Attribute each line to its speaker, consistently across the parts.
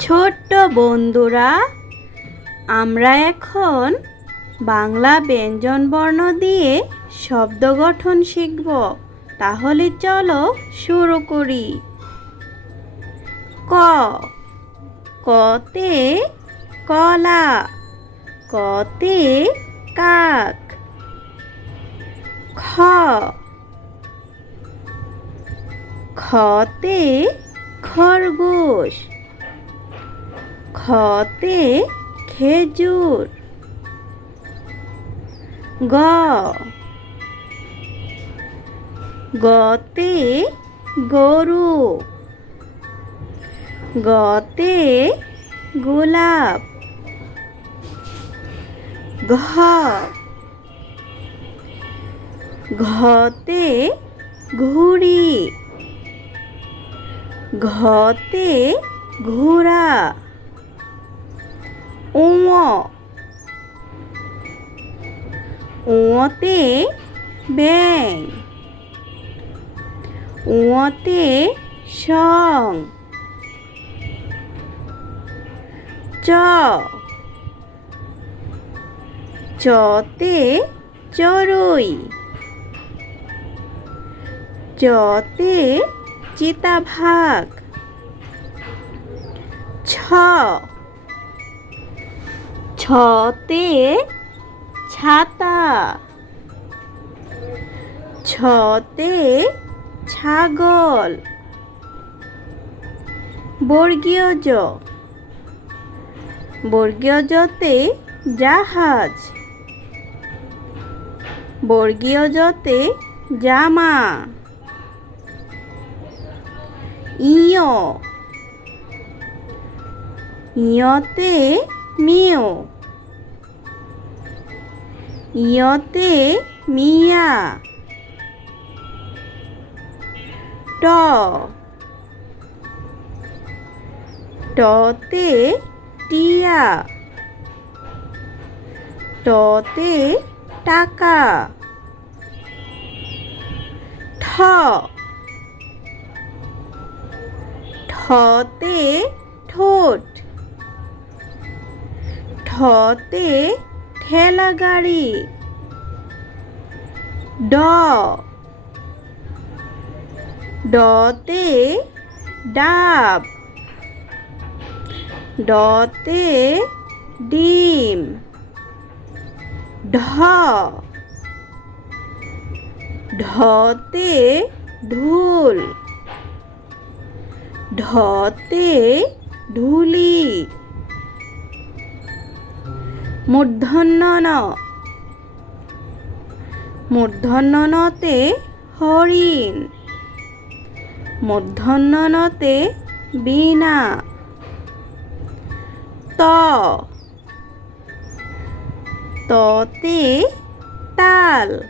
Speaker 1: ছোট্ট বন্ধুরা, আমরা এখন বাংলা ব্যঞ্জন বর্ণ দিয়ে শব্দ গঠন শিখব। তাহলে চলো শুরু করি। ক, কতে কলা, কতে কাক। খ, খতে খরগোশ। খতে খেজুর। গ। গতে গরু। গতে গোলাপ। ঘ। ঘতে ঘুড়ি। ঘতে ঘোড়া। উঁতে ব্যাং উঁতে সং চ চতে চড়ুই চতে চিতাভাগ ছ ছতে ছাতা। ছতে ছাগল। বর্গীয় জ। বর্গীয় জতে জাহাজ। বর্গীয় জতে জামা। ইয়। ইয়তে মিও ইয়তে মিয়া। ট। টতে টিয়া। টতে টাকা। ঠ। ঠতে ঠোঁট। ঠতে ঠেলা গাড়ি। ড। ডতে ডাব। ডতে ডিম। ঢ। ঢতে ঢোল ঢতে ঢুলি মূর্ধন্য ন হরিণ। মূর্ধন্য নতে বীণা। ত। ততে তাল।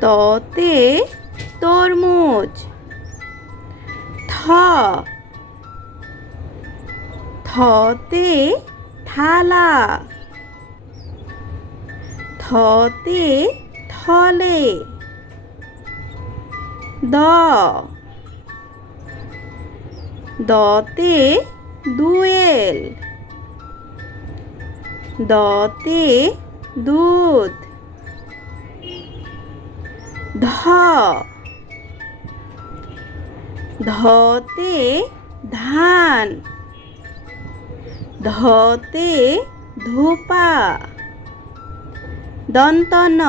Speaker 1: ততে তরমুজ। থ। থতে থালা। থতে থলে। দ। দতে দুয়েল। দতে দুধ। ধ। ধতে ধান। ধতে ধোপা। দন্তন।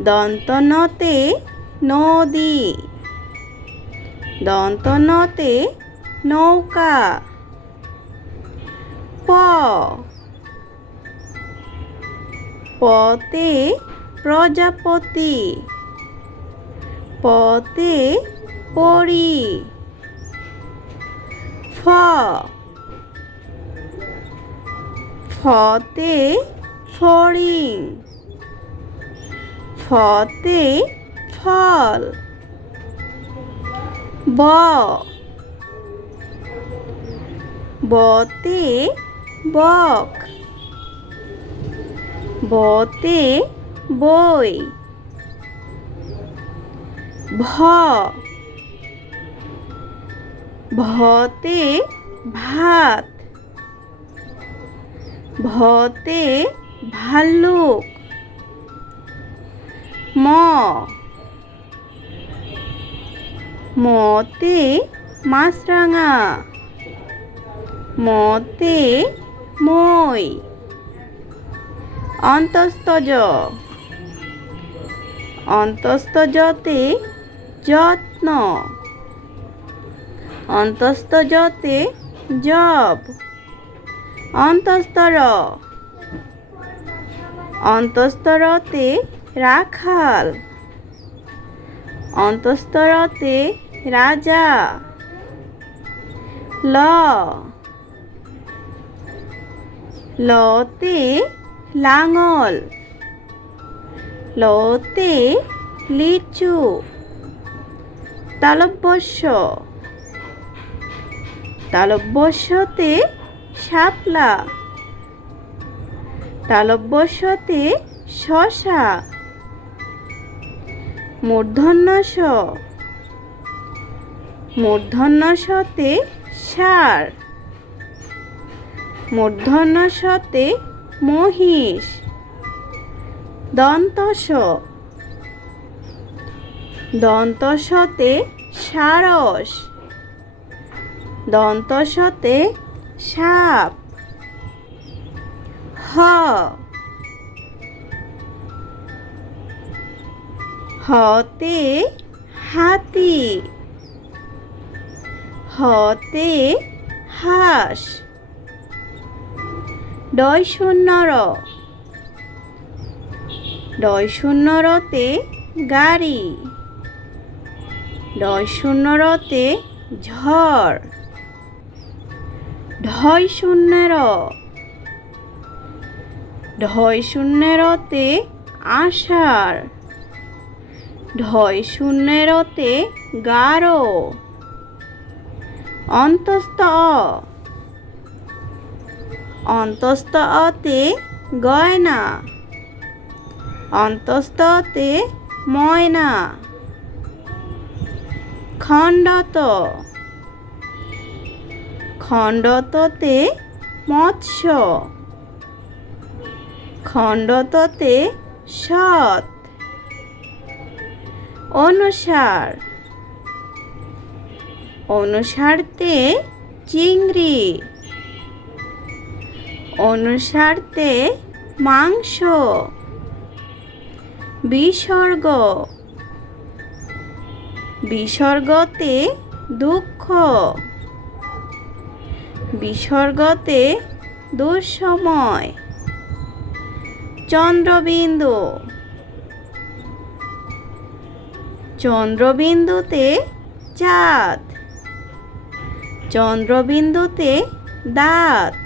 Speaker 1: দন্তনতে নদী। দন্তনতে নৌকা। প। পতে প্রজাপতি। পতে ফ ফতে ফড়িং। ফতে ফল। ব। বতে বক। বতে বই। ভ। ভতে ভাত। ভতে ভাল্লুক। ম। মতে মাছরাঙা। মতে মই। অন্তস্তজ অন্তস্তজতে যত্ন। অন্তস্তজতে জব অন্তস্তর অন্তস্তরতে রাখাল। অন্তস্তরতে রাজা। ল। লতে লাঙল। লতে লিচু। তালব্যস্য তালব্যস্যতে শাপলা। তালব্যস্যতে শশা। মূর্ধন্যস মূর্ধন্যসতে সার। মূর্ধন্যসতে মহিষ। দন্তস দন্তসতে সারস। দন্তসতে সাপ। হ। হতে হাতি। হতে হাঁস। ডয় শূন্যর ডয় শূন্যরতে গাড়ি। ডয় শূন্যরতে ঝড়। ঢয় শূন্যের ঢয় শূন্যেরতে আষাঢ়। ঢয় শূন্যেরতে গারো অন্তস্থ অ। অন্তস্থ অতে গয়না। অন্তস্থতে ময়না। খণ্ডত খণ্ডততে মৎস্য। খণ্ডততে সৎ। অনুসার। অনুসারতে চিংড়ি। অনুসারতে মাংস। বিসর্গ। বিসর্গতে দুঃখ। বিসর্গতে দুঃসময়। চন্দ্রবিন্দু। চন্দ্রবিন্দুতে চাঁদ। চন্দ্রবিন্দুতে দাঁত।